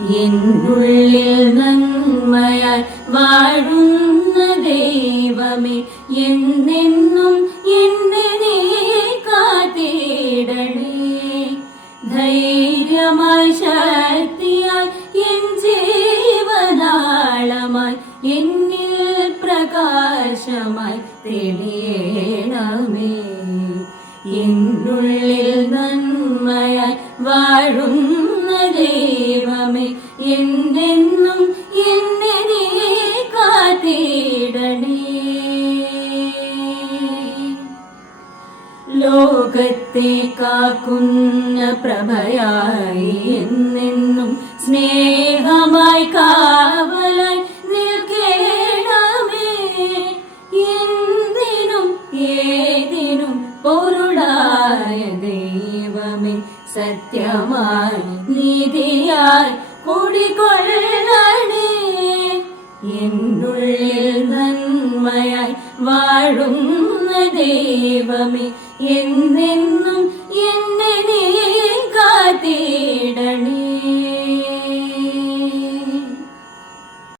എന്നുള്ളിൽ നന്മയായി വാഴുന്ന ദൈവമേ, എന്നെന്നും എന്നെ നീ കാത്തിടണേ. ധൈര്യമായി ശക്തിയായി എൻ ജീവനാളമായി എന്നിൽ പ്രകാശമായി തെളിയണമേ. എന്നുള്ളിൽ നന്മയായി വാഴുന്ന ദൈവമേ, എന്നെന്നും എന്നെ നീ കാത്തിടണേ. ലോകത്തെ കാക്കുന്ന പ്രഭയായി എന്നെന്നും സ്നേഹമായി കാവലായി നിൽക്കണമേ. എന്തിനും ഏതിനും പൊരുളായ ദൈവമേ, സത്യമായി നീതിയായി കുടികൊള്ളണേ. എന്നുള്ളിൽ നന്മയായി വാഴുന്ന ദൈവമേ, എന്നെന്നും